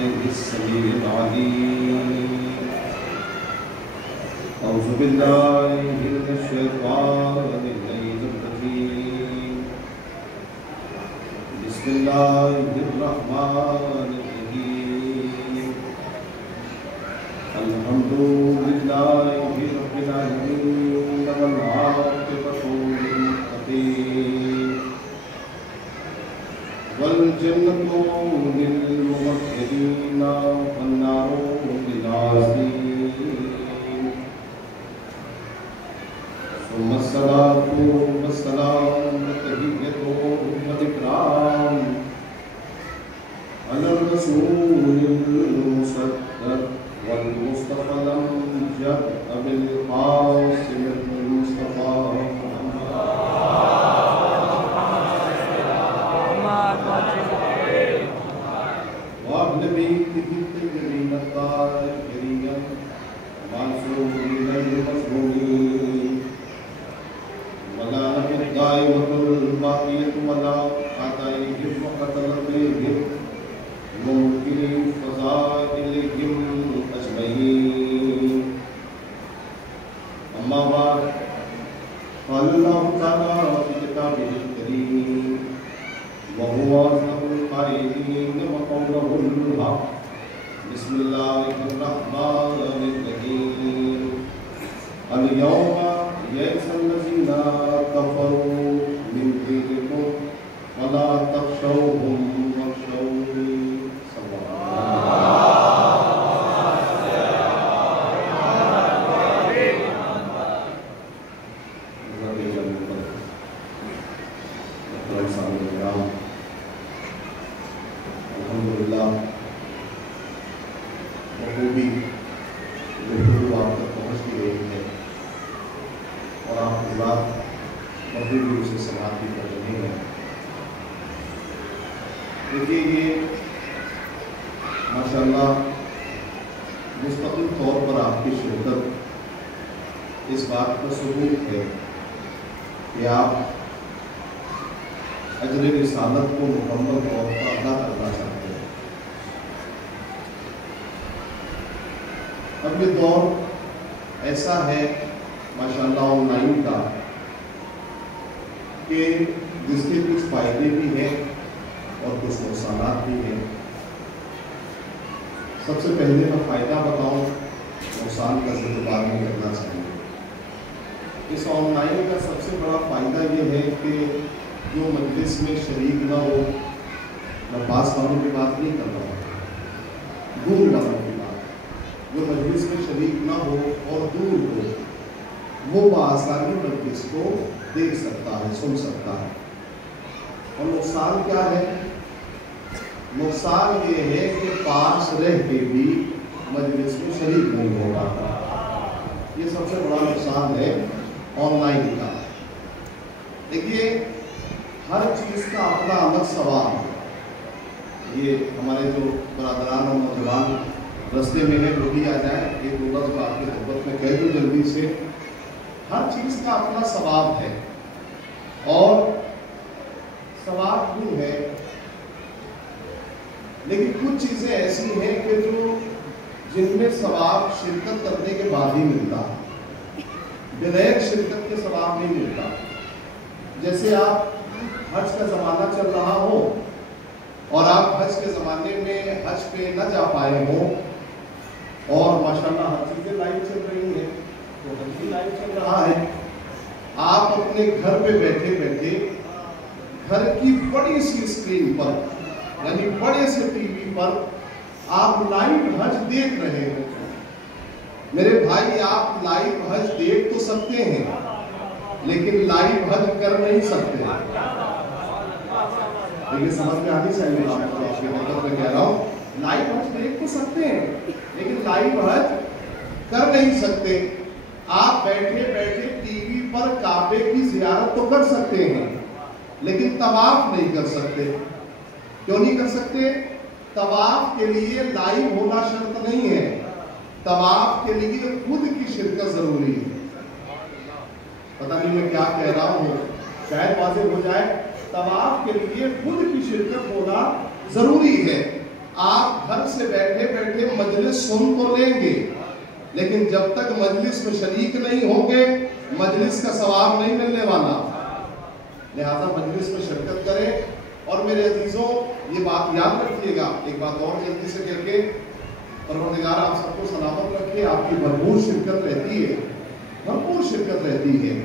السميع العليم أعوذ بالله من الشيطان اللعين الرجيم بسم الله الرحمن الرحيم الحمد لله رب العالمين والعاقبة للمتقين والجنة للموحدين والنار للعاصين ثم الصلاة والسلام والتحية والإكرام على الرسول المصدق والمصطفى الأمجد أبي القاسم المصطفى وابن بيته الطيبين الطاهرين المعصومين المظلومين ولا له الدائمة الباقية ولا عطائهم وقتلتهم ممكن فضائلهم أجمعين أما بعد قال الله تعالى في كتابه الكريم وهو أصدق القائلين وقوله الحق بسم الله الرحمن الرحيم اليوم يئس الذين كفروا من دينكم ولا تخشوهم واخشوني صلى الحمدللہ بخوبی گفتگو آپ تک پہنچ کی رہی ہے اور آپ حضرات بخوبی اسے سماعت بھی کر رہے ہیں. دیکھیے یہ ماشاءاللہ مستقل طور پر آپ کی شرکت اس بات کا ثبوت ہے کہ آپ اجر رسالت کو مکمل طور پر ادا کرنا چاہتے ہیں. اب یہ دور ایسا ہے ماشاءاللہ آن لائن کا کہ جس کے کچھ فائدے بھی ہیں اور کچھ نقصانات بھی ہیں. سب سے پہلے میں فائدہ بتاؤں, نقصان کا ذکر بعد میں کرنا چاہیے. اس آن لائن کا سب سے بڑا فائدہ یہ ہے کہ جو مجلس میں شریک نہ ہو, میں پاس والوں کی بات نہیں کر رہا ہوں, دور والوں کی بات, جو مجلس میں شریک نہ ہو اور دور ہو وہ بآسانی مجلس کو دیکھ سکتا ہے, سن سکتا ہے. اور نقصان کیا ہے؟ نقصان یہ ہے کہ پاس رہ کے بھی مجلس میں شریک نہیں ہو پاتا. یہ سب سے بڑا نقصان ہے آن لائن کا. دیکھیے ہر چیز کا اپنا الگ ثواب ہے. یہ ہمارے جو برادران اور نوجوان رستے میں ہے وہ بھی آ جائیں, ایک دو لفظ آپ کی خدمت میں کہہ دوں جلدی سے. ہر چیز کا اپنا ثواب ہے اور ثواب بھی ہے, لیکن کچھ چیزیں ایسی ہیں کہ جن میں ثواب شرکت کرنے کے بعد ہی ملتا ہے, بغیر شرکت کے ثواب نہیں ملتا. جیسے آپ حج کا زمانہ چل رہا ہو اور آپ حج کے زمانے میں حج پہ نہ جا پائے ہوں اور ماشاءاللہ ہر چیزیں لائیو چل رہی ہیں تو حج بھی لائیو چل رہا ہے. آپ اپنے گھر پہ بیٹھے بیٹھے گھر کی بڑی سی اسکرین پر یعنی بڑے سے ٹی وی پر آپ لائیو حج دیکھ رہے ہیں. میرے بھائی آپ لائیو حج دیکھ تو سکتے ہیں لیکن لائیو حج کر نہیں سکتے. لیکن سمجھ میں آنی چاہیے, آپ کی مدد میں کہہ رہا ہوں, لائیو حج دیکھ تو سکتے ہیں لیکن لائیو حج کر نہیں سکتے. آپ بیٹھے بیٹھے ٹی وی پر کعبے کی زیارت تو کر سکتے ہیں لیکن طواف نہیں کر سکتے. کیوں نہیں کر سکتے؟ طواف کے لیے لائیو ہونا شرط نہیں ہے, طواف کے لیے خود کی شرکت ضروری ہے. پتہ نہیں میں کیا کہہ رہا ہوں, شاید واضح ہو جائے. طواف کے لیے خود کی شرکت ہونا ضروری ہے. آپ گھر سے بیٹھے بیٹھے مجلس سن تو لیں گے، لیکن جب تک مجلس میں شریک نہیں ہوں گے مجلس کا ثواب نہیں ملنے والا۔ لہذا مجلس میں شرکت کریں۔ اور میرے عزیزوں یہ بات یاد رکھیے گا، ایک بات اور جلدی سے کر کے، پروردگار آپ سب کو سلامت رکھے، آپ کی بھرپور شرکت رہتی ہے، بھرپور شرکت رہتی ہے۔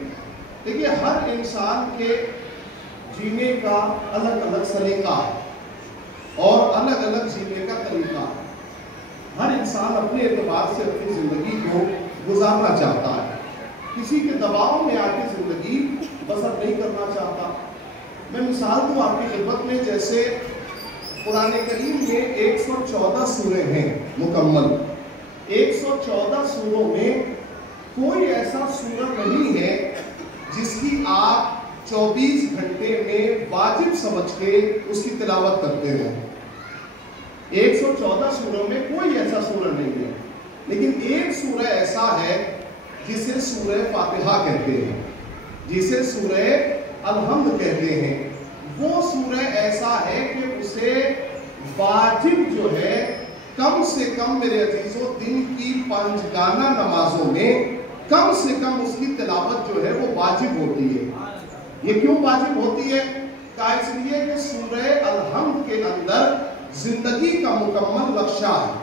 دیکھیے ہر انسان کے جینے کا الگ الگ سلیقہ ہے اور الگ الگ جینے کا طریقہ ہے۔ ہر انسان اپنے اعتبار سے اپنی زندگی کو گزارنا چاہتا ہے، کسی کے دباؤ میں آ کے زندگی بسر نہیں کرنا چاہتا۔ میں مثال دوں آپ کی خدمت میں، جیسے قرآن کریم میں 114 سورے ہیں مکمل، 114 سوروں میں کوئی ایسا سورہ نہیں ہے جس کی آپ 24 گھنٹے میں واجب سمجھ کے اس کی تلاوت کرتے ہیں۔ 114 سوروں میں کوئی ایسا سورہ نہیں ہے، لیکن ایک سورہ ایسا ہے جسے سورہ فاتحہ کہتے ہیں، جسے سورہ الحمد کہتے ہیں۔ وہ سورہ ایسا ہے کہ اسے واجب جو ہے کم سے کم میرے عزیزوں دن کی 5 گانا نمازوں میں کم سے کم اس کی تلاوت جو ہے وہ واجب ہوتی ہے۔ یہ کیوں واجب ہوتی ہے؟ کہا اس لیے کہ سورہ الحمد کے اندر زندگی کا مکمل نقشہ ہے۔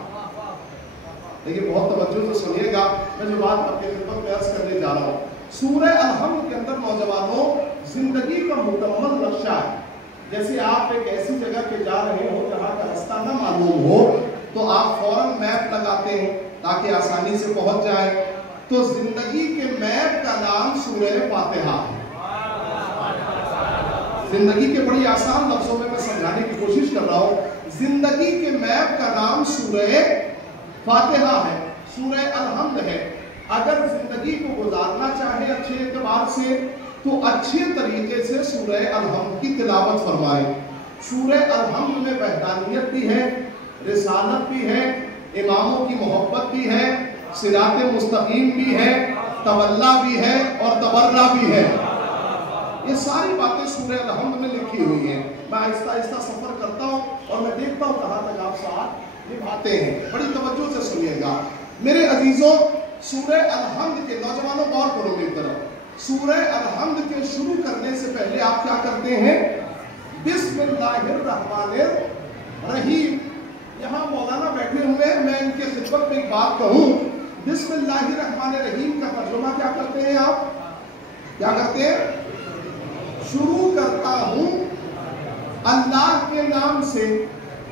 لیکن بہت توجہ سے سنیے گا، میں جو بات آپ کے خدمت میں عرض کرنے جا رہا ہوں، سورہ الحمد کے اندر نوجوانوں زندگی کا مکمل نقشہ ہے۔ جیسے آپ ایک ایسی جگہ پہ جا رہے ہو جہاں کا راستہ نہ معلوم ہو تو آپ فوراً میپ لگاتے ہیں تاکہ آسانی سے پہنچ جائیں۔ تو زندگی کے میپ کا نام سورہ فاتحہ ہے۔ زندگی کے بڑی آسان لفظوں میں سمجھانے کی کوشش کر رہا ہوں، زندگی کے میپ کا نام سورہ فاتحہ ہے، سورہ الحمد ہے۔ اگر زندگی کو گزارنا چاہے اچھے اعتبار سے تو اچھے طریقے سے سورہ الحمد کی تلاوت فرمائیں۔ سورہ الحمد میں وحدانیت بھی ہے، رسالت بھی ہے، اماموں کی محبت بھی ہے، صراط مستقیم بھی ہے، تولا بھی ہے اور تبرہ بھی ہے۔ یہ ساری باتیں سورہ الحمد میں لکھی ہوئی ہیں۔ میں آہستہ آہستہ سفر کرتا ہوں اور میں دیکھتا ہوں کہاں تک آپ ساتھ نبھاتے ہیں۔ بڑی توجہ سے سنیے گا میرے عزیزوں، سورہ الحمد کے نوجوانوں غور کرو میری طرف، سورہ الحمد کے شروع کرنے سے پہلے آپ کیا کرتے ہیں؟ بسم اللہ الرحمن الرحیم۔ یہاں مولانا بیٹھے ہوئے ہیں، میں ان کے خدمت میں ایک بات کہوں، بسم اللہ الرحمن الرحیم کا ترجمہ کیا کرتے ہیں آپ؟ کیا کرتے ہیں؟ شروع کرتا ہوں اللہ کے نام سے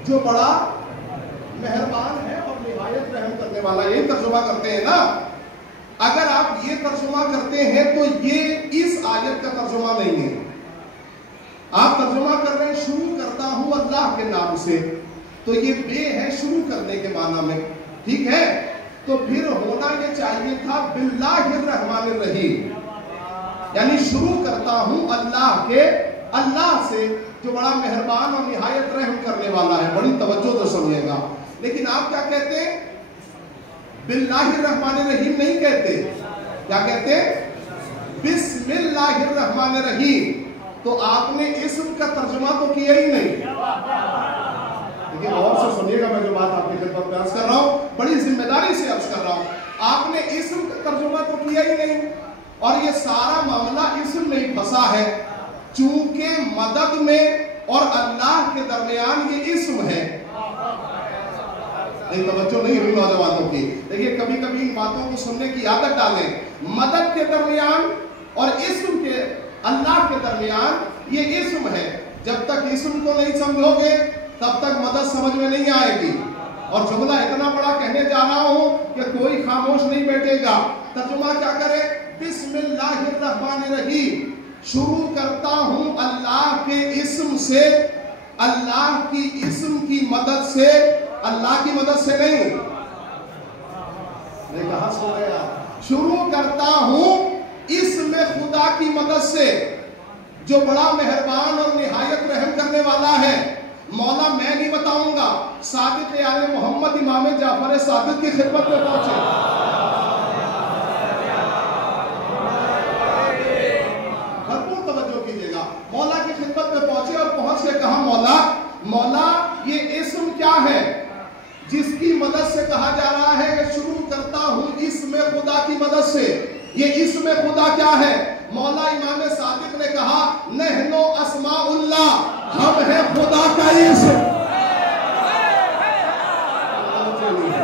جو بڑا مہربان ہے اور نہایت رحم کرنے والا، یہ ترجمہ کرتے ہیں نا۔ اگر آپ یہ ترجمہ کرتے ہیں تو یہ اس آیت کا ترجمہ نہیں ہے۔ آپ ترجمہ کر رہے ہیں شروع کرتا ہوں اللہ کے نام سے، تو یہ بے ہے شروع کرنے کے معنی میں، ٹھیک ہے؟ تو پھر ہونا یہ چاہیے تھا باللہ الرحمن الرحیم، یعنی شروع کرتا ہوں اللہ سے جو بڑا مہربان اور نہایت رحم کرنے والا ہے۔ بڑی توجہ تو سنیے گا، لیکن آپ کیا کہتے ہیں؟ باللہ الرحمن الرحیم نہیں کہتے، کیا کہتے ہیں؟ بسم اللہ الرحمن الرحیم۔ تو آپ نے اسم کا ترجمہ تو کیا ہی نہیں۔ لیکن غور سے سنیے گا، میں جو بات آپ کی خدمت میں عرض کر رہا ہوں بڑی ذمہ داری سے عرض کر رہا ہوں، آپ نے اسم کا ترجمہ تو کیا ہی نہیں، اور یہ سارا معاملہ اسم میں ہی پھنسا ہے، چونکہ مدد میں اور اللہ کے درمیان یہ اسم ہے۔ توجہ نہیں ہوئی نوجوانوں کی، دیکھیے کبھی کبھی ان باتوں کو سننے کی عادت ڈالیں۔ مدد کے درمیان اور اسم کے اللہ کے درمیان یہ اسم ہے، جب تک اسم کو نہیں سمجھو گے تب تک مدد سمجھ میں نہیں آئے گی۔ اور جملہ اتنا بڑا کہنے جا رہا ہوں کہ کوئی خاموش نہیں بیٹھے گا۔ ترجمہ کیا کرے؟ بسم اللہ الرحمن الرحیم، شروع کرتا ہوں اللہ کے اسم سے، اللہ کی اسم کی مدد سے، اللہ کی مدد سے نہیں۔ میں کہاں سو گیا؟ شروع کرتا ہوں اسم خدا کی مدد سے جو بڑا مہربان اور نہایت رحم کرنے والا ہے۔ مولا میں نہیں بتاؤں گا، صادق آل محمد امام جعفر صادق کی خدمت میں پہنچے۔ بھرپور توجہ کیجیے گا، مولا کی خدمت میں پہنچے اور پہنچ کے کہا مولا یہ اسم کیا کیا ہے جس کی مدد سے کہا جا رہا ہے کہ شروع کرتا ہوں اسم خدا کی مدد سے؟ یہ اسم خدا کیا ہے؟ مولا امام صادق نے کہا نحنو اسماء اللہ، ہم ہیں خدا کا اسم۔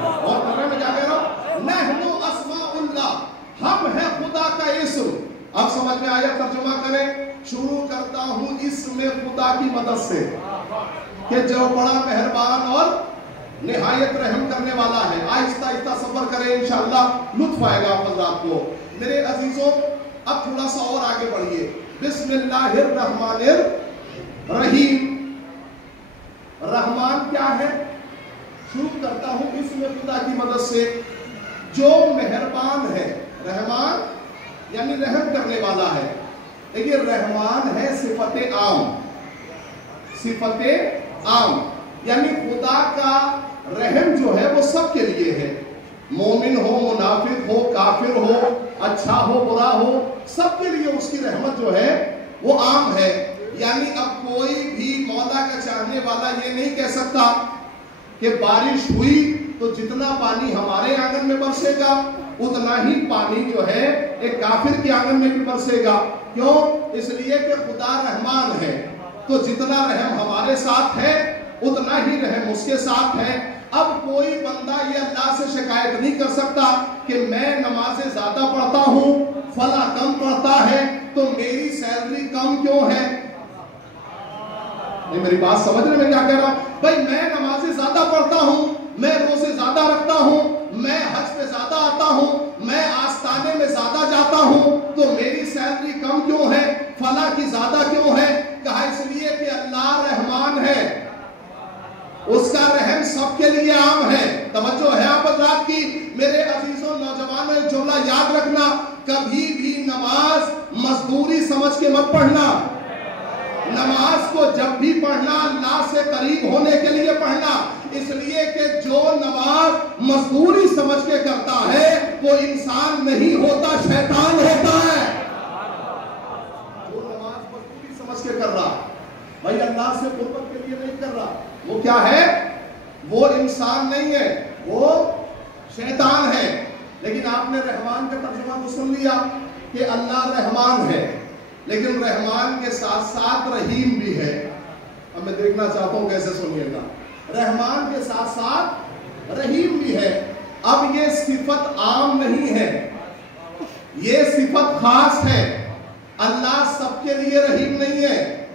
اور میں کیا کہہ رہا ہوں؟ نحنو اسماء اللہ، ہم ہیں خدا کا اسم۔ اب سمجھ میں آیا؟ ترجمہ کریں، شروع کرتا ہوں اسم خدا کی مدد سے کہ جو بڑا مہربان اور نہایت رحم کرنے والا ہے۔ آہستہ آہستہ صبر کریں، انشاءاللہ لطف آئے گا آپ حضرات کو۔ میرے عزیزوں اب تھوڑا سا اور آگے بڑھیے۔ بسم اللہ الرحمن الرحیم۔ رحمان کیا ہے؟ شروع کرتا ہوں اسم خدا کی مدد سے جو مہربان ہے۔ رحمان یعنی رحم کرنے والا ہے۔ دیکھیے رحمان ہے صفت عام، صفت عام یعنی خدا کا رحم جو ہے وہ سب کے لیے ہے، مومن ہو، منافق ہو، کافر ہو، اچھا ہو، برا ہو، سب کے لیے اس کی رحمت جو ہے وہ عام ہے۔ یعنی اب کوئی بھی مولا کا چاہنے والا یہ نہیں کہہ سکتا کہ بارش ہوئی تو جتنا پانی ہمارے آنگن میں برسے گا اتنا ہی پانی جو ہے ایک کافر کے آنگن میں بھی برسے گا۔ کیوں؟ اس لیے کہ خدا رحمان ہے، تو جتنا رحم ہمارے ساتھ ہے اتنا ہی رحم اس کے ساتھ ہے۔ اب کوئی بندہ یہ اللہ سے شکایت نہیں کر سکتا کہ میں نمازیں زیادہ پڑھتا ہوں، فلاں کم پڑھتا ہے، تو میری سیلری کم کیوں ہے؟ نہیں، میری بات سمجھ رہے میں کیا کہہ رہا ہوں؟ بھائی میں نمازیں زیادہ پڑھتا ہوں، میں روزے زیادہ رکھتا ہوں، میں حج پہ زیادہ آتا ہوں، میں آستانے میں زیادہ جاتا ہوں، تو میری سیلری کم کیوں ہے؟ فلاں کی زیادہ کیوں ہے؟ کہا اس لیے کہ اللہ رحمان ہے، اس کا رحم سب کے لیے عام ہے۔ توجہ ہے آپ حضرات کی؟ میرے عزیزوں نوجوانوں ایک جملہ یاد رکھنا، کبھی بھی نماز مزدوری سمجھ کے مت پڑھنا۔ نماز کو جب بھی پڑھنا اللہ سے قریب ہونے کے لیے پڑھنا، اس لیے کہ جو نماز مزدوری سمجھ کے کرتا ہے وہ انسان نہیں ہوتا، شیطان ہوتا ہے۔ جو نماز مزدوری سمجھ کے کر رہا بھائی اللہ سے قربت کے لیے نہیں کر رہا، وہ کیا ہے؟ وہ انسان نہیں ہے، وہ شیطان ہے۔ لیکن آپ نے رحمان کا ترجمہ تو سن لیا کہ اللہ رحمان ہے، لیکن رحمان کے ساتھ ساتھ رحیم بھی ہے۔ اب میں دیکھنا چاہتا ہوں کیسے سنیے گا۔ رحمان کے ساتھ ساتھ رحیم بھی ہے۔ اب یہ صفت عام نہیں ہے، یہ صفت خاص ہے۔ اللہ سب کے لیے رحیم نہیں ہے،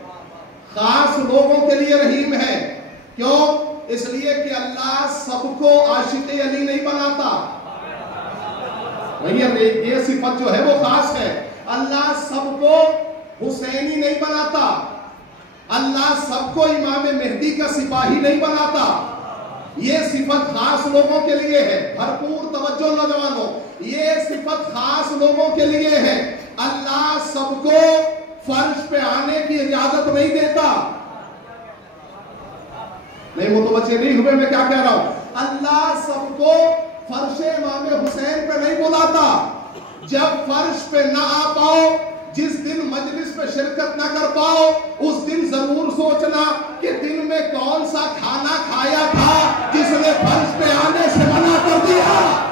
خاص لوگوں کے لیے رحیم ہے۔ کیوں؟ اس لیے کہ اللہ سب کو عاشق علی نہیں بناتا۔ یہ صفت جو ہے وہ خاص ہے۔ اللہ سب کو حسینی نہیں بناتا، اللہ سب کو امام مہدی کا سپاہی نہیں بناتا۔ یہ صفت خاص لوگوں کے لیے ہے۔ بھرپور توجہ نوجوانوں، یہ صفت خاص لوگوں کے لیے ہے۔ اللہ سب کو فرش پہ آنے کی اجازت نہیں دیتا۔ نہیں وہ تو بچے نہیں ہوئے، میں کیا کہہ رہا ہوں؟ اللہ سب کو فرش امام حسین پہ نہیں بلاتا۔ جب فرش پہ نہ آ پاؤ، جس دن مجلس پہ شرکت نہ کر پاؤ، اس دن ضرور سوچنا کہ دن میں کون سا کھانا کھایا تھا جس نے فرش پہ آنے سے منع کر دیا۔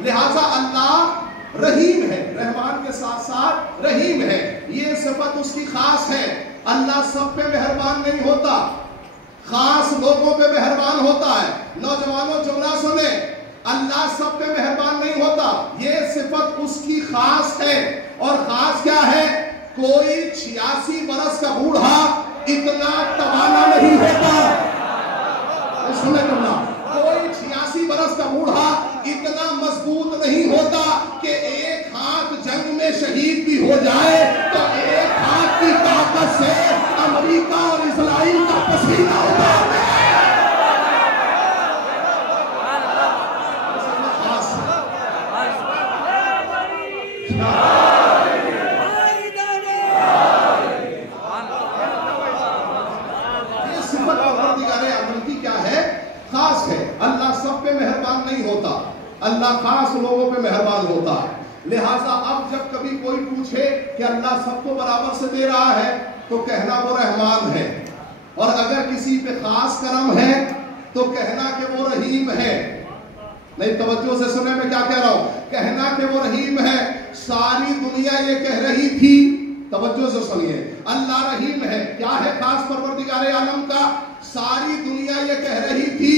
لہذا اللہ رحیم ہے، رحمان کے ساتھ ساتھ رحیم ہے۔ یہ صفت اس کی خاص ہے۔ اللہ سب پہ مہربان نہیں ہوتا، خاص لوگوں پہ مہربان ہوتا ہے۔ نوجوانوں جملہ سنیں، اللہ سب پہ مہربان نہیں ہوتا، یہ صفت اس کی خاص ہے۔ اور خاص کیا ہے؟ کوئی 86 برس کا بوڑھا اتنا توانا نہیں ہوتا۔ سنیں جملہ، کوئی 86 برس کا بوڑھا اتنا مضبوط نہیں ہوتا کہ ایک ہاتھ جنگ میں شہید بھی ہو جائے تو ایک ہاتھ کی طاقت سے امریکہ اور اسرائیل کا پسینہ اتار دے۔ یہ صفت پروردگار عالم کی کیا ہے؟ خاص ہے۔ اللہ سب پہ مہربان نہیں ہوتا، اللہ خاص لوگوں پہ مہربان ہوتا ہے۔ لہٰذا اب جب کبھی کوئی پوچھے کہ اللہ سب کو برابر سے دے رہا ہے تو کہنا وہ رحمان ہے، اور اگر کسی پہ خاص کرم ہے تو کہنا کہ وہ رحیم ہے۔ نہیں، توجہ سے سنیں میں کیا کہہ رہا ہوں، کہنا کہ وہ رحیم ہے۔ ساری دنیا یہ کہہ رہی تھی، توجہ سے سنیے، اللہ رحیم ہے، کیا ہے خاص پروردگار عالم کا؟ ساری دنیا یہ کہہ رہی تھی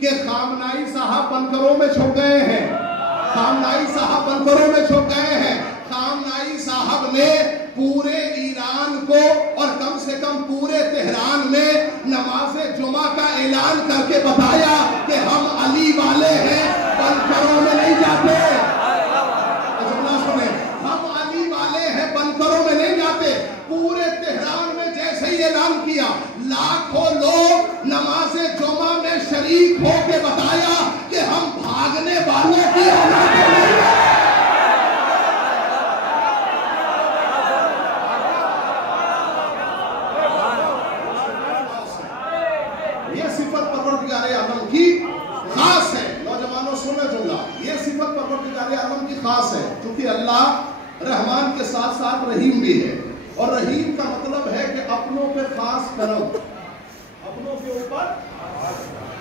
کہ خامنائی صاحب بنکروں میں چھپ گئے ہیں، خامنائی صاحب بنکروں میں چھپ گئے ہیں۔ خامنائی صاحب نے پورے ایران کو اور کم سے کم پورے تہران میں نماز جمعہ کا اعلان کر کے بتایا کہ ہم علی والے ہیں، بنکروں میں نہیں جاتے۔ جملہ سنیں، ہم علی والے ہیں، بنکروں میں نہیں جاتے۔ پورے تہران میں جیسے ہی اعلان کیا، لاکھوں لوگ نماز جمعہ میں شریک ہو کے بتایا کہ ہم بھاگنے والوں کی اولاد نہیں ہیں۔ یہ صفت پروردگار عالم کی خاص ہے۔ نوجوانوں سنیں جملہ، یہ صفت پروردگار عالم کی خاص ہے، کیونکہ اللہ رحمان کے ساتھ ساتھ رحیم بھی ہے، اور رحیم کا مطلب ہے کہ اپنوں پہ خاص کرم، اپنوں کے اوپر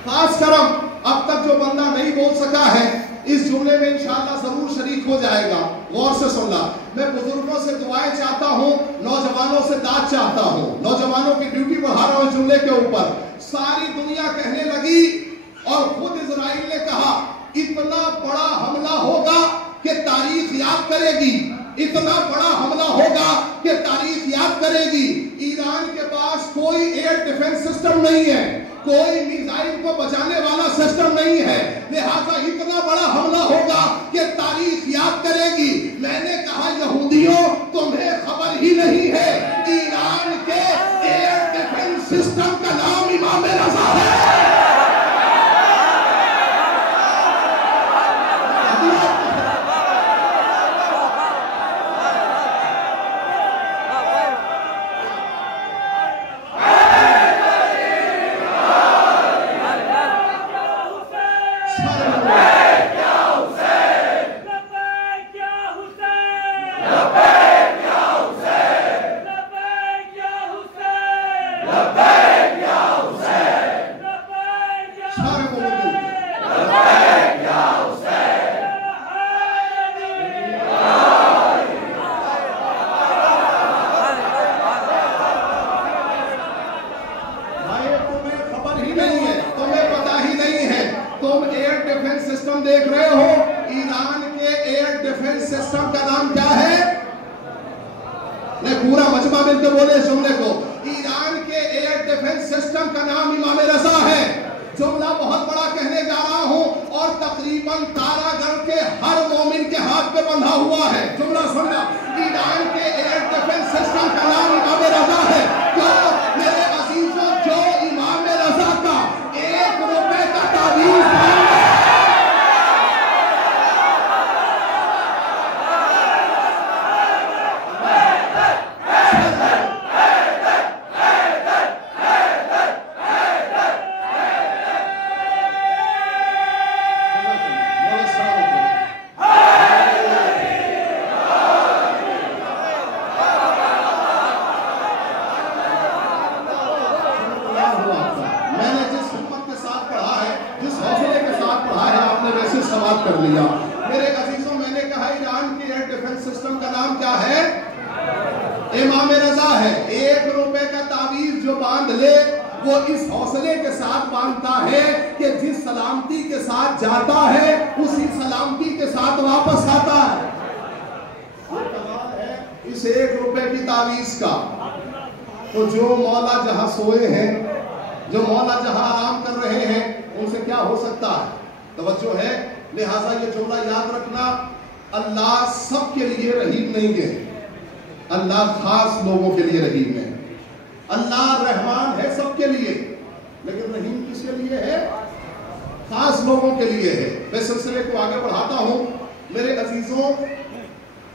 خاص کرم۔ اب تک جو بندہ نہیں بول سکا ہے اس جملے میں انشاءاللہ ضرور شریک ہو جائے گا۔ غور سے سننا، میں بزرگوں سے دعائیں چاہتا ہوں، نوجوانوں سے داد چاہتا ہوں، نوجوانوں کی ڈیوٹی بڑھا رہا ہوں اس جملے کے اوپر۔ ساری دنیا کہنے لگی اور خود اسرائیل نے کہا اتنا بڑا حملہ ہوگا کہ تاریخ یاد کرے گی، اتنا بڑا حملہ ہوگا کہ تاریخ یاد کرے گی۔ ایران کے پاس کوئی ایئر ڈیفنس سسٹم نہیں ہے، کوئی میزائل کو بچانے والا سسٹم نہیں ہے، لہذا اتنا بڑا حملہ ہوگا کہ تاریخ یاد کرے گی۔ میں نے کہا یہودیوں تمہیں خبر ہی نہیں ہے، ایران کے ایئر ڈیفنس سسٹم کا نام امام رضا ہے۔ دیکھ رہے ہو ایران کے ایئر ڈیفنس سسٹم کا نام کیا ہے؟ پورا مجمع مل کے بولے اس جملے کو، ایران کے ایئر ڈیفنس سسٹم کا نام امام رضا ہے۔ جملہ بہت بڑا کہنے جا رہا ہوں اور تقریباً تارا گڑھ کے ہر مومن کے ہاتھ پہ بندھا ہوا ہے۔ جملہ سننا، ایران کے ایئر ڈیفنس سسٹم کا نام امام رضا ہے۔ کیوں میرے عزیزوں، جو امام رضا کا 1 روپے کا تعویذ کر لیا۔ میرے عزیزوں، میں نے کہا ایران کے ایئر ڈیفنس سسٹم کا نام کیا ہے؟ امام رضا ہے۔ 1 روپے کا تعویذ جو باندھ لے وہ اس حوصلے کے ساتھ باندھتا ہے کہ جس سلامتی کے ساتھ جاتا ہے اسی سلامتی کے ساتھ واپس آتا ہے۔ یہ کمال ہے اس 1 روپے کی تعویذ کا۔ تو جو مولا جہاں سوئے ہیں، جو مولا جہاں آرام کر رہے ہیں، ان سے کیا ہو سکتا ہے؟ توجہ ہے، لہٰذا یہ جملہ یاد رکھنا، اللہ سب کے لیے رحیم نہیں ہے، اللہ خاص لوگوں کے لیے رحیم ہے۔ اللہ رحمان ہے سب کے لیے، لیکن رحیم کس کے لیے ہے؟ خاص لوگوں کے لیے ہے۔ میں سلسلے کو آگے بڑھاتا ہوں میرے عزیزوں۔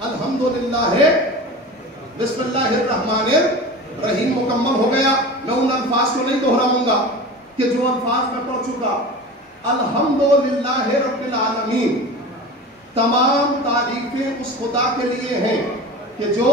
الحمدللہ ہے، بسم اللہ الرحمن الرحیم مکمل ہو گیا۔ میں ان الفاظ کو نہیں دہراؤں گا کہ جو الفاظ میں پڑھ چکا۔ الحمدللہ رب العالمین، تمام تعریفیں اس خدا کے لیے ہیں کہ جو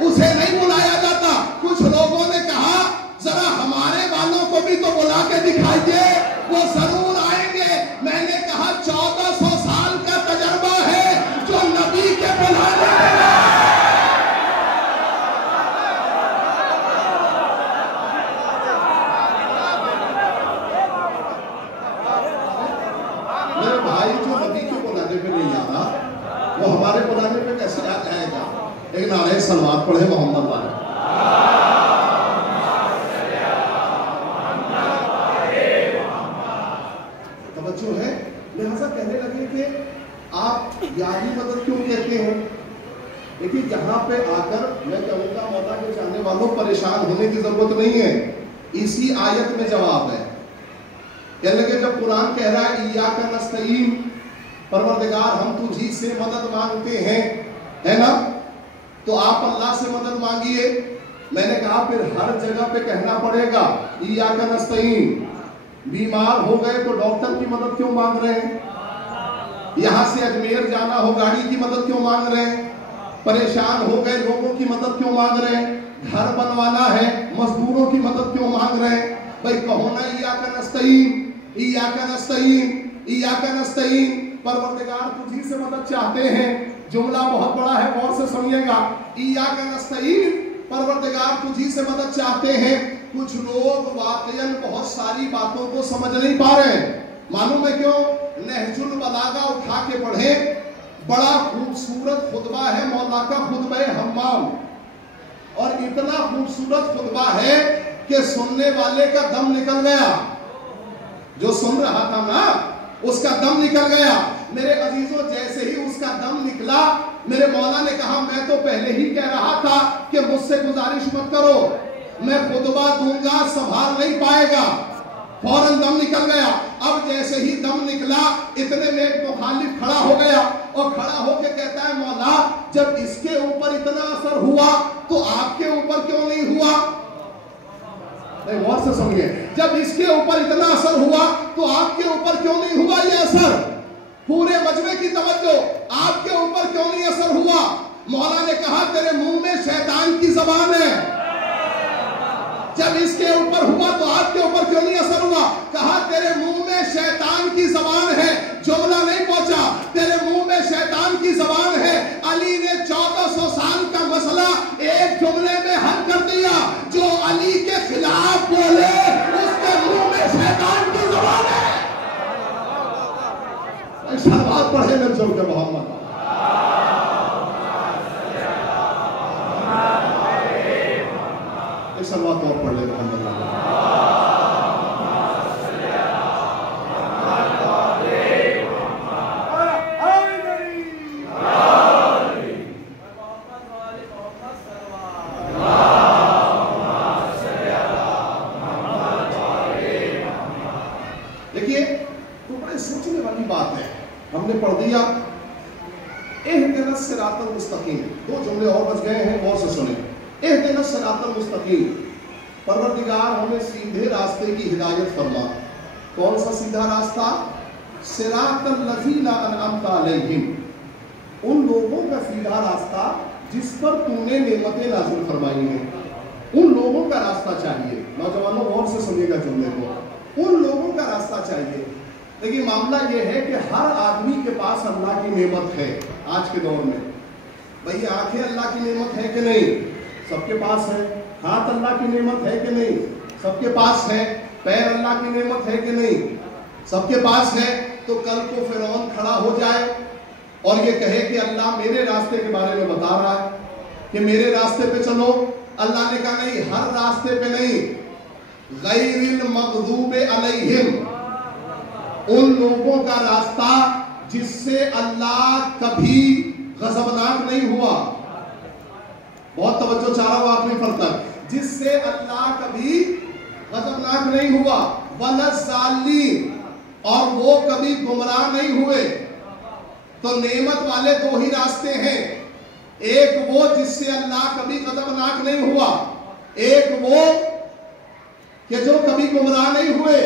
اسے نہیں بلایا جاتا. کچھ لوگوں نے کہا ذرا ہمارے والوں کو بھی تو بلا کے دکھائیے, وہ ضرور آئیں گے. میں نے کہا 1400 سال کا تجربہ ہے جو نبی کے بلانے میں میرے بھائی جو نبی کے بلانے پہ نہیں آتا وہ ہمارے بلانے پہ کیسے آ جائے گا؟ ایک نعرہ صلوات پڑھے محمد والے. توجہ ہے. لہذا کہنے لگے کہ آپ یاری مدد کیوں کہتے ہیں؟ دیکھیے یہاں پہ آ کر میں کہوں گا مولا کے چاہنے والوں پریشان ہونے کی ضرورت نہیں ہے. اسی آیت میں جواب ہے. کہنے لگے جب قرآن کہہ رہا ہے ایاک نستعین, پروردگار ہم تجھی سے مدد مانگتے ہیں, ہے نا, تو آپ اللہ سے مدد مانگیے. میں نے کہا پھر ہر جگہ پہ کہنا پڑے گا ایاک نستعین. بیمار ہو گئے تو ڈاکٹر کی مدد کیوں مانگ رہے ہیں؟ یہاں سے اجمیر جانا ہو گاڑی کی مدد کیوں مانگ رہے ہیں؟ پریشان ہو گئے لوگوں کی مدد کیوں مانگ رہے ہیں؟ گھر بنوانا ہے مزدوروں کی مدد کیوں مانگ رہے ہیں؟ بھائی کہو نا ایاک نستعین, ایاک نستعین, ایاک نستعین. پروردگار تجھی سے مدد چاہتے ہیں. جملہ بہت بڑا ہے, غور سے سنیے گا. ایاک نستعین, پروردگار تجھی سے مدد چاہتے ہیں. کچھ لوگ واقعاً بہت ساری باتوں کو سمجھ نہیں پا رہے ہیں. معلوم ہے کیوں؟ نہج البلاغہ اٹھا کے پڑھیں, بڑا خوبصورت خطبہ ہے مولا کا خطبہ حمام, اور اتنا خوبصورت خطبہ ہے کہ سننے والے کا دم نکل گیا. جو سن رہا تھا نا اس کا دم نکل گیا. میرے عزیزوں جیسے ہی اس کا دم نکلا میرے مولا نے کہا میں تو پہلے ہی کہہ رہا تھا کہ مجھ سے گزارش مت کرو, میں خطبہ دوں گا سنبھال نہیں پائے گا. فوراً دم نکل گیا. اب جیسے ہی دم نکلا اتنے میں ایک مخالف کھڑا ہو گیا اور کھڑا ہو کے کہتا ہے مولا جب اس کے اوپر اتنا اثر ہوا تو آپ کے اوپر کیوں نہیں ہوا؟ غور سے سمجھیں, جب اس کے اوپر اتنا اثر ہوا تو آپ کے اوپر کیوں نہیں ہوا یہ اثر؟ پورے مجمع کی توجہ, آپ کے اوپر کیوں نہیں اثر ہوا؟ مولا نے کہا تیرے منہ میں شیطان کی زبان ہے. جب اس کے اوپر ہوا تو آپ کے اوپر کیوں نہیں اثر ہوا؟ کہا تیرے منہ میں شیطان کی زبان ہے. جملہ نہیں پہنچا, تیرے منہ میں شیطان کی زبان ہے. علی نے 1400 سال کا مسئلہ ایک جملے میں حل کر دیا. جو علی کے خلاف بولے اس کے منہ میں شیطان کی زبان ہے. شروعات پڑھے نہ چل کے محمد. سلوات اور پڑھ لے محمد. دیکھیے تو بڑے سوچنے والی بات ہے. ہم نے پڑھ دیا اہدنا الصراط المستقیم. 2 جملے اور بچ گئے ہیں, غور سے سنیں. اہدنا الصراط المستقیم, پروردگار ہمیں سیدھے راستے کی ہدایت فرما. کون سا سیدھا راستہ؟ صراط الذین انعمت علیہم, ان لوگوں کا سیدھا راستہ جس پر تو نے نعمتیں نازل فرمائی ہیں. ان لوگوں کا راستہ چاہیے. نوجوانوں غور سے سنیے گا جملے کو, ان لوگوں کا راستہ چاہیے. لیکن معاملہ یہ ہے کہ ہر آدمی کے پاس اللہ کی نعمت ہے. آج کے دور میں بھئی آنکھیں اللہ کی نعمت ہے کہ نہیں؟ سب کے پاس ہے. ہاتھ اللہ کی نعمت ہے کہ نہیں؟ سب کے پاس ہے. پیر اللہ کی نعمت ہے کہ نہیں؟ سب کے پاس ہے. تو کل کو فرعون کھڑا ہو جائے اور یہ کہے کہ اللہ میرے راستے کے بارے میں بتا رہا ہے کہ میرے راستے پہ چلو. اللہ نے کہا نہیں, ہر راستے پہ نہیں. غیر المغضوب علیہم, ان لوگوں کا راستہ جس سے اللہ کبھی غضبناک نہیں ہوا. بہت توجہ چاہ رہا ہوں آپ نے فرق تک. جس سے اللہ کبھی غضبناک نہیں ہوا. ولا الضالین, اور وہ کبھی گمراہ نہیں ہوئے. تو نعمت والے 2 ہی راستے ہیں. ایک وہ جس سے اللہ کبھی غضبناک نہیں ہوا, ایک وہ کہ جو کبھی گمراہ نہیں ہوئے.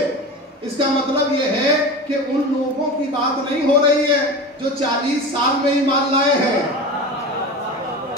اس کا مطلب یہ ہے کہ ان لوگوں کی بات نہیں ہو رہی ہے جو 40 سال میں ایمان لائے ہیں.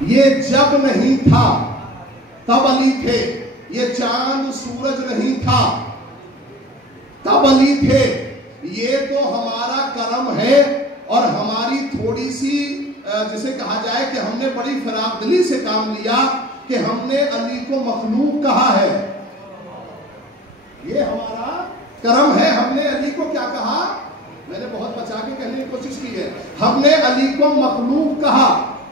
یہ جب نہیں تھا تب علی تھے، یہ چاند سورج نہیں تھا تب علی تھے، یہ تو ہمارا کرم ہے اور ہماری تھوڑی سی جسے کہا جائے کہ ہم نے بڑی فراخ دلی سے کام لیا کہ ہم نے علی کو مخلوق کہا ہے، یہ ہمارا کرم ہے، ہم نے علی کو کیا کہا، میں نے بہت بچا کے کہنے کی کوشش کی ہے، ہم نے علی کو مخلوق کہا،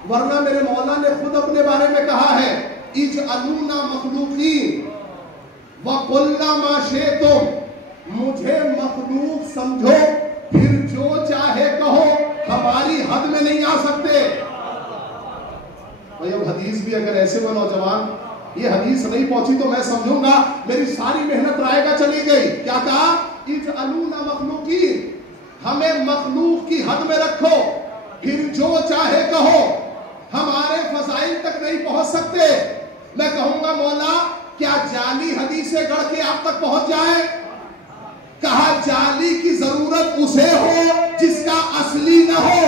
ورنہ میرے مولا نے خود اپنے بارے میں کہا ہے اجعلونا مخلوقین وقلنا ما شئتم، مجھے مخلوق سمجھو پھر جو چاہے کہو، ہماری حد میں نہیں آ سکتے۔ بھائی اب حدیث بھی اگر ایسے وہ نوجوان یہ حدیث نہیں پہنچی تو میں سمجھوں گا میری ساری محنت رائے گا چلی گئی۔ کیا کہا؟ اجعلونا مخلوقین، ہمیں مخلوق کی حد میں رکھو پھر جو چاہے کہو، ہمارے فضائل تک نہیں پہنچ سکتے۔ میں کہوں گا مولا کیا جعلی حدیثیں گڑھ کے آپ تک پہنچ جائے؟ کہا جعلی کی ضرورت اسے ہو جس کا اصلی نہ ہو۔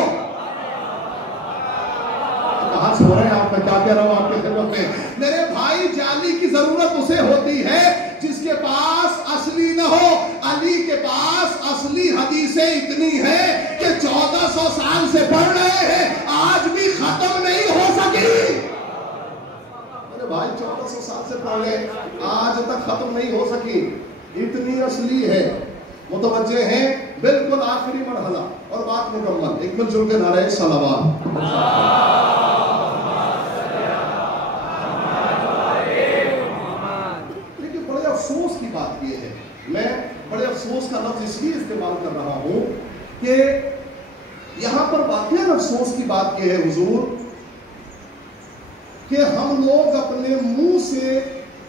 کہاں سو رہے ہیں آپ، میں کیا کہہ رہا ہوں آپ کے خدمت میں؟ میرے بھائی جعلی کی ضرورت اسے ہوتی ہے جس کے پاس اصلی نہ ہو۔ علی کے پاس اصلی حدیثیں اتنی ہیں کہ 1400 سال سے پڑھ رہے ہیں آج بھی ختم نہیں ہو سکی۔ میرے بھائی 1400 سال سے پڑھ رہے آج تک ختم نہیں ہو سکی، اتنی اصلی ہے۔ متوجہ ہیں بالکل آخری مرحلہ اور بات مکمل، ایک مل جل کے نعرہ صلوات۔ لیکن بڑے افسوس کی بات یہ ہے، میں بڑے افسوس کا لفظ اس لیے استعمال کر رہا ہوں کہ یہاں پر واقعی افسوس کی بات یہ ہے حضور کہ ہم لوگ اپنے منہ سے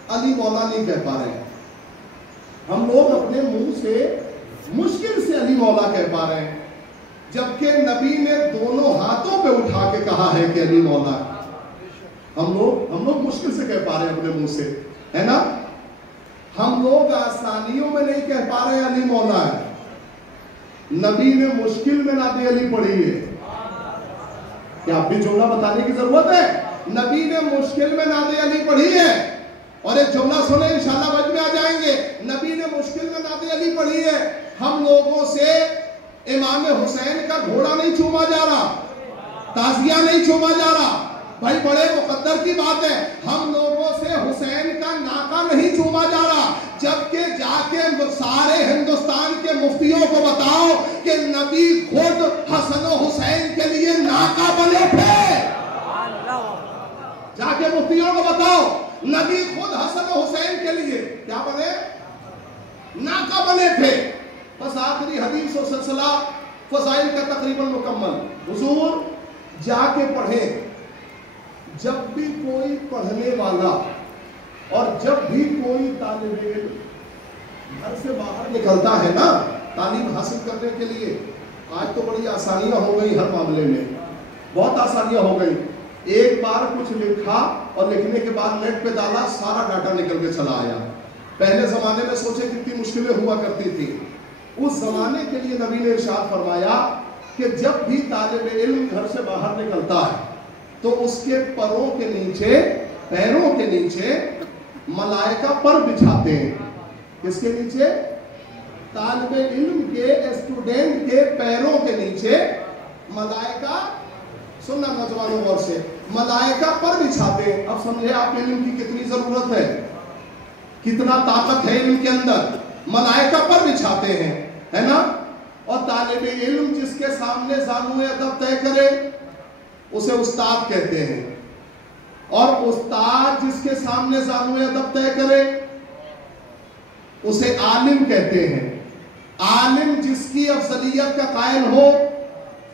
علی مولا نہیں کہہ پا رہے ہیں، ہم لوگ اپنے منہ سے مشکل سے علی مولا کہہ پا رہے ہیں، جبکہ نبی نے دونوں ہاتھوں پہ اٹھا کے کہا ہے کہ علی مولا ہے۔ ہم لوگ مشکل سے کہہ پا رہے ہیں اپنے منہ سے، ہے نا؟ ہم لوگ آسانیوں میں نہیں کہہ پا رہے ہیں علی مولا ہے، نبی نے مشکل میں نعت علی پڑھی ہے۔ کیا آپ بھی جملہ بتانے کی ضرورت ہے؟ نبی نے مشکل میں نعت علی پڑھی ہے، اور ایک جملہ سنے انشاءاللہ وجہ میں آ جائیں گے، نبی نے مشکل میں نعت علی پڑھی ہے۔ ہم لوگوں سے امام حسین کا گھوڑا نہیں چوما جا رہا، تازیہ نہیں چوما جا رہا، بھائی بڑے مقدر کی بات ہے، ہم لوگوں سے حسین کا ناکا نہیں چوما جا رہا، جبکہ جا کے سارے ہندوستان کے مفتیوں کو بتاؤ کہ نبی خود حسن و حسین کے لیے ناکا بنے تھے۔ جا کے مفتیوں کو بتاؤ نبی خود حسن و حسین کے لیے کیا بنے؟ ناکا بنے تھے۔ بس آخری حدیث و سلسلہ فضائل کا تقریباً مکمل۔ حضور جا کے پڑھیں، جب بھی کوئی پڑھنے والا اور جب بھی کوئی طالب علم گھر سے باہر نکلتا ہے نا تعلیم حاصل کرنے کے لیے، آج تو بڑی آسانیاں ہو گئی، ہر معاملے میں بہت آسانیاں ہو گئی۔ ایک بار کچھ لکھا اور لکھنے کے بعد نیٹ پہ ڈالا، سارا ڈاٹا نکل کے چلا آیا۔ پہلے زمانے میں سوچے کتنی مشکلیں ہوا کرتی تھی۔ اس زمانے کے لیے نبی نے ارشاد فرمایا کہ جب بھی طالب علم گھر سے باہر نکلتا ہے تو اس کے پیروں کے نیچے ملائکہ پر بچھاتے ہیں۔ کس کے نیچے؟ طالب علم کے، اسٹوڈنٹ کے پیروں کے نیچے ملائکہ، سننا نوجوانوں غور سے، ملائکہ پر بچھاتے ہیں۔ اب سمجھے آپ علم کی کتنی ضرورت ہے، کتنا طاقت ہے علم کے اندر۔ ملائکہ پر بچھاتے ہیں، ہے نا؟ اور طالب علم جس کے سامنے زانوئے ادب طے کرے اسے استاد کہتے ہیں، اور استاد جس کے سامنے زانوئے ادب طے کرے اسے عالم کہتے ہیں۔ عالم جس کی افضلیت کا قائل ہو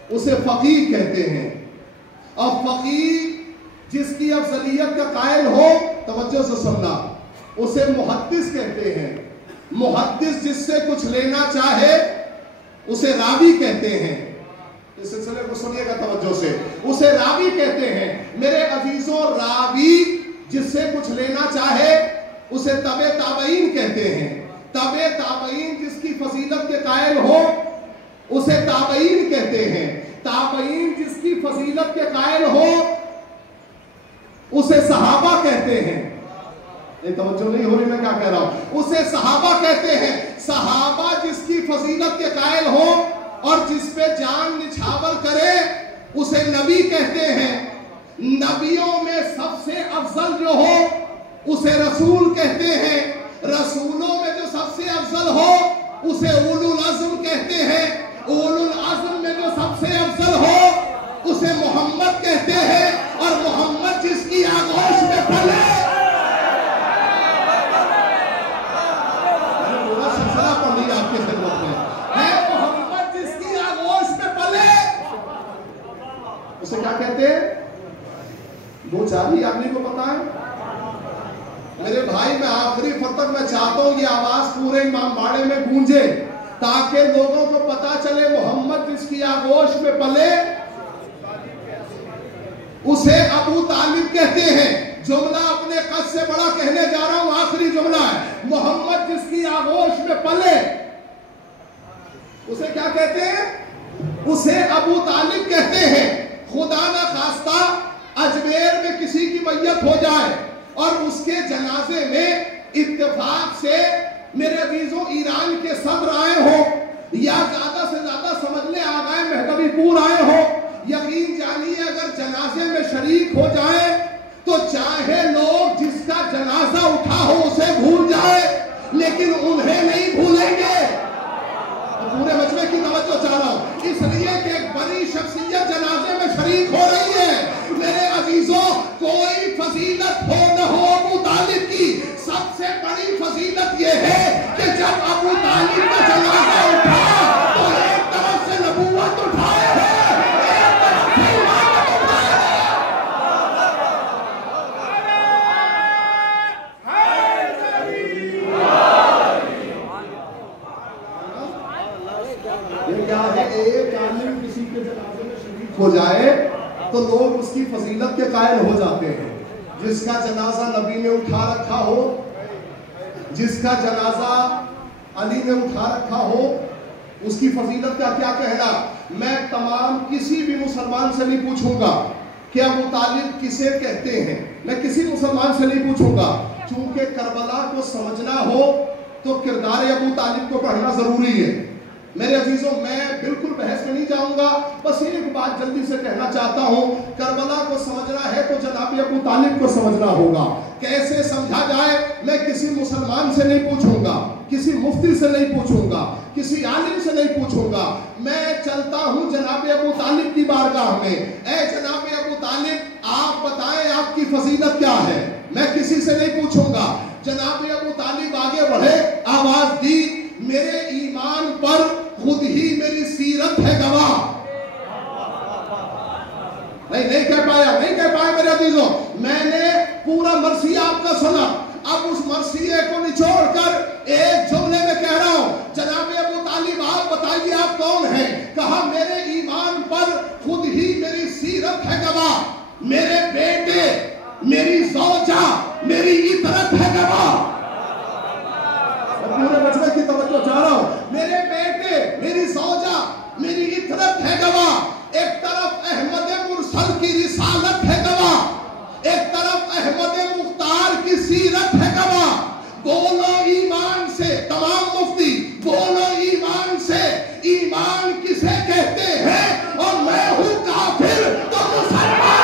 اسے فقیہ کہتے ہیں، اور فقیہ جس کی افضلیت کا قائل ہو، توجہ سے سننا، اسے محدث کہتے ہیں۔ محدث جس سے کچھ لینا چاہے اسے راوی کہتے ہیں۔ اس سلسلے کو سنیے گا توجہ سے، اسے راوی کہتے ہیں۔ میرے عزیزوں، راوی جس سے کچھ لینا چاہے اسے تبع تابعین کہتے ہیں۔ تبع تابعین جس کی فضیلت کے قائل ہو اسے تابعین کہتے ہیں۔ تابعین جس کی فضیلت کے قائل ہو اسے صحابہ کہتے ہیں. توجہ نہیں ہو رہی میں کیا کہہ رہا ہوں؟ اسے صحابہ کہتے ہیں. صحابہ جس کی فضیلت کے قائل ہو اور جس پہ جان نچھاور کرے اسے نبی کہتے ہیں. نبیوں میں سب سے افضل جو ہو اسے رسول کہتے ہیں. رسولوں میں جو سب سے افضل ہو اسے اولو العزم کہتے ہیں. اولو العزم میں جو سب سے افضل ہو اسے محمد کہتے ہیں. اور محمد جس کی آغوش میں پلے آپ کے خدمت میں ہے. محمد جس کی آغوش میں پلے اسے کیا کہتے ہیں؟ دو چار ہی آدمی کو پتا ہے. میرے بھائی میں آخری فرتک میں چاہتا ہوں یہ آواز پورے امام باڑے میں گونجے تاکہ لوگوں کو پتا چلے محمد جس کی آغوش میں پلے اسے ابو طالب کہتے ہیں. جملہ اپنے قد سے بڑا کہنے جا رہا ہوں, آخری جملہ ہے. محمد جس کی آغوش میں پلے اسے کیا کہتے ہیں؟ اسے ابو طالب کہتے ہیں. خدا نہ خواستہ اجمیر میں کسی کی میت ہو جائے اور اس کے جنازے میں اتفاق سے میرے عزیزوں ایران کے صدر آئے ہو یا زیادہ سے زیادہ سمجھ لیں آغائے مہدوی پور آئے ہو, یقین جانیے اگر جنازے میں شریک ہو جائے تو چاہے لوگ جس کا جنازہ اٹھا ہو اسے بھول جائے لیکن انہیں نہیں بھولیں گے. پورے مجمع کی توجہ چاہ رہا ہوں اس لیے کہ ایک بڑی شخصیت جنازے میں شریک ہو رہی ہے. میرے عزیزوں کوئی فضیلت ہو نہ ہو ابو طالب کی, سب سے بڑی فضیلت یہ ہے کہ جب ابو طالب کا جنازہ اٹھا تو ایک طرف سے نبوت اٹھائے ہے, ایک طرف سے امامت اٹھائے ہے. یہ کیا ہے؟ ایک عالم کسی کے جنازے میں شریک ہو جائے تو لوگ اس کی فضیلت کے قائل ہو جاتے ہیں. جس کا جنازہ نبی نے اٹھا رکھا ہو, جس کا جنازہ علی نے اٹھا رکھا ہو, اس کی فضیلت کا کیا کہنا. میں تمام کسی بھی مسلمان سے نہیں پوچھوں گا کہ ابو طالب کسے کہتے ہیں, میں کسی مسلمان سے نہیں پوچھوں گا. چونکہ کربلا کو سمجھنا ہو تو کردار ابو طالب کو پڑھنا ضروری ہے. میرے عزیزوں میں بالکل بحث میں نہیں جاؤں گا, بس ایک بات جلدی سے کہنا چاہتا ہوں. کربلا کو سمجھنا ہے تو جناب ابو طالب کو سمجھنا ہوگا. کیسے سمجھا جائے میں کسی مسلمان سے نہیں پوچھوں گا, کسی مفتی سے نہیں پوچھوں گا, کسی عالم سے نہیں پوچھوں گا. میں چلتا ہوں جناب ابو طالب کی بارگاہ میں. اے جناب ابو طالب آپ بتائیں آپ کی فضیلت کیا ہے. میں کسی سے نہیں پوچھوں گا. جناب ابو طالب آگے بڑھے, آواز دی, میرے ایمان پر خود ہی میری سیرت ہے گواہ. نہیں کہہ پایا میرے عزیزوں. میں نے پورا مرثیہ آپ کا سنا, اب اس مرثیے کو نچوڑ کر ایک جملے میں کہہ رہا ہوں. جناب ابو طالب آپ بتائیے آپ کون ہیں. کہا میرے ایمان پر خود ہی میری سیرت ہے گواہ, میرے بیٹے, میری زوجہ, میری عطرت ہے گواہ. پورے مجمع کی توجہ چاہ رہا ہوں. میرے بیٹے, میری زوجہ, میری عطرت ہے گواہ. ایک طرف احمد مرسل کی رسالت ہے گواہ, ایک طرف احمد مختار کی سیرت ہے گواہ. بولو ایمان سے, تمام مفتی بولو ایمان سے, ایمان کسے کہتے ہیں. اور میں ہوں کافر تو مسلمان.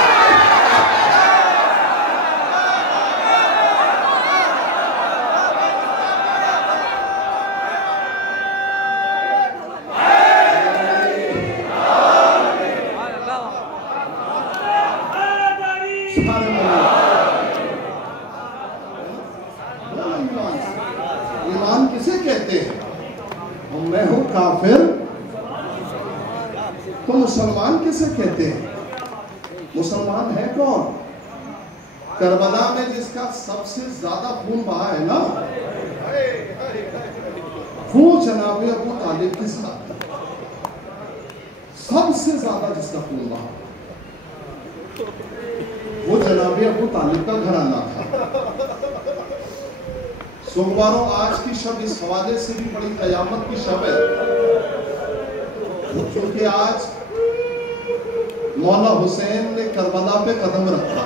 ایمان کسے کہتے ہیں. میں ہوں کافر تو مسلمان کسے کہتے ہیں. مسلمان ہے کون؟ کربلا میں جس کا سب سے زیادہ خون بہا ہے نا, وہ جناب ابو طالب کی ذات ہے. سب سے زیادہ جس کا خون بہا وہ جناب ابو طالب کا گھرانہ تھا. سومواروں آج کی شب اس حوالے سے بھی بڑی قیامت کی شب ہے, کیونکہ آج مولا حسین نے کربلا پہ قدم رکھا.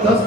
10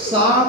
7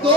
2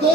2